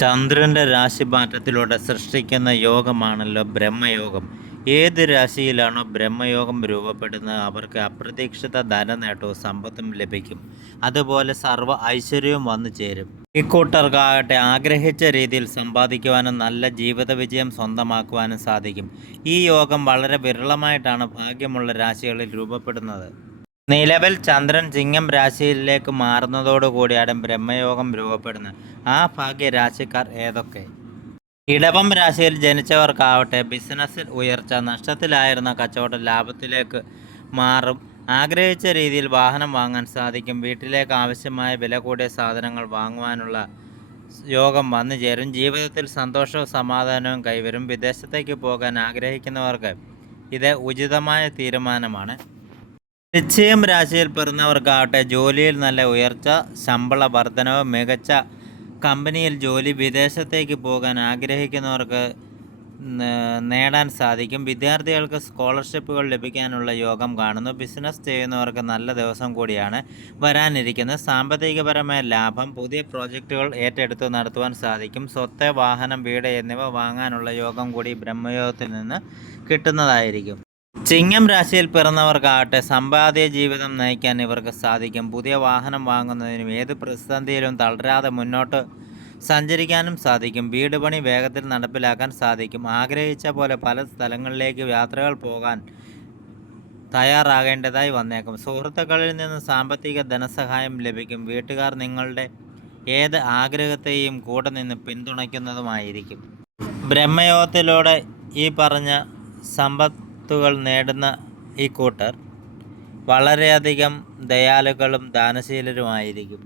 ചന്ദ്രന്റെ രാശിമാറ്റത്തിലൂടെ സൃഷ്ടിക്കുന്ന യോഗമാണല്ലോ ബ്രഹ്മയോഗം. ഏത് രാശിയിലാണോ ബ്രഹ്മയോഗം രൂപപ്പെടുന്നത് അവർക്ക് അപ്രതീക്ഷിത ധനനേട്ടവും സമ്പത്തും ലഭിക്കും. അതുപോലെ സർവ ഐശ്വര്യവും വന്നു ചേരും. ഇക്കൂട്ടർക്കാകട്ടെ ആഗ്രഹിച്ച രീതിയിൽ സമ്പാദിക്കുവാനും നല്ല ജീവിത വിജയം സ്വന്തമാക്കുവാനും സാധിക്കും. ഈ യോഗം വളരെ വിരളമായിട്ടാണ് ഭാഗ്യമുള്ള രാശികളിൽ രൂപപ്പെടുന്നത്. നിലവിൽ ചന്ദ്രൻ ചിങ്ങം രാശിയിലേക്ക് മാറുന്നതോടുകൂടിയാണ് ബ്രഹ്മയോഗം രൂപപ്പെടുന്നത് ആ ഭാഗ്യ രാശിക്കാർ ഏതൊക്കെ? ഇടവം രാശിയിൽ ജനിച്ചവർക്കാവട്ടെ ബിസിനസ്സിൽ ഉയർച്ച നഷ്ടത്തിലായിരുന്ന കച്ചവടം ലാഭത്തിലേക്ക് മാറും. ആഗ്രഹിച്ച രീതിയിൽ വാഹനം വാങ്ങാൻ സാധിക്കും. വീട്ടിലേക്ക് ആവശ്യമായ വില കൂടിയ സാധനങ്ങൾ വാങ്ങുവാനുള്ള യോഗം വന്നു ചേരും. ജീവിതത്തിൽ സന്തോഷവും സമാധാനവും കൈവരും. വിദേശത്തേക്ക് പോകാൻ ആഗ്രഹിക്കുന്നവർക്ക് ഇത് ഉചിതമായ തീരുമാനമാണ്. നിശ്ചയം രാശിയിൽ പിറന്നവർക്കാവട്ടെ ജോലിയിൽ നല്ല ഉയർച്ച ശമ്പള വർധനവ് മികച്ച കമ്പനിയിൽ ജോലി വിദേശത്തേക്ക് പോകാൻ ആഗ്രഹിക്കുന്നവർക്ക് നേടാൻ സാധിക്കും. വിദ്യാർത്ഥികൾക്ക് സ്കോളർഷിപ്പുകൾ ലഭിക്കാനുള്ള യോഗം കാണുന്നു. ബിസിനസ് ചെയ്യുന്നവർക്ക് നല്ല ദിവസം കൂടിയാണ് വരാനിരിക്കുന്നത്. സാമ്പത്തികപരമായ ലാഭം പുതിയ പ്രോജക്റ്റുകൾ ഏറ്റെടുത്ത് നടത്തുവാൻ സാധിക്കും. സ്വത്ത് വാഹനം വീട് എന്നിവ വാങ്ങാനുള്ള യോഗം കൂടി ബ്രഹ്മയോഗത്തിൽ നിന്ന് കിട്ടുന്നതായിരിക്കും. ചിങ്ങം രാശിയിൽ പിറന്നവർക്കാകട്ടെ സമ്പാദ്യ ജീവിതം നയിക്കാൻ ഇവർക്ക് സാധിക്കും. പുതിയ വാഹനം വാങ്ങുന്നതിനും ഏത് പ്രതിസന്ധിയിലും തളരാതെ മുന്നോട്ട് സഞ്ചരിക്കാനും സാധിക്കും. വീട് പണി വേഗത്തിൽ നടപ്പിലാക്കാൻ സാധിക്കും. ആഗ്രഹിച്ച പോലെ പല സ്ഥലങ്ങളിലേക്ക് യാത്രകൾ പോകാൻ തയ്യാറാകേണ്ടതായി വന്നേക്കും. സുഹൃത്തുക്കളിൽ നിന്ന് സാമ്പത്തിക ധനസഹായം ലഭിക്കും. വീട്ടുകാർ നിങ്ങളുടെ ഏത് ആഗ്രഹത്തെയും കൂടെ നിന്ന് പിന്തുണയ്ക്കുന്നതുമായിരിക്കും. ബ്രഹ്മയോഗത്തിലൂടെ ഈ പറഞ്ഞ സമ്പത്തുകൾ നേടുന്ന ഈ കൂട്ടർ വളരെയധികം ദയാലുക്കളും ദാനശീലരുമായിരിക്കും.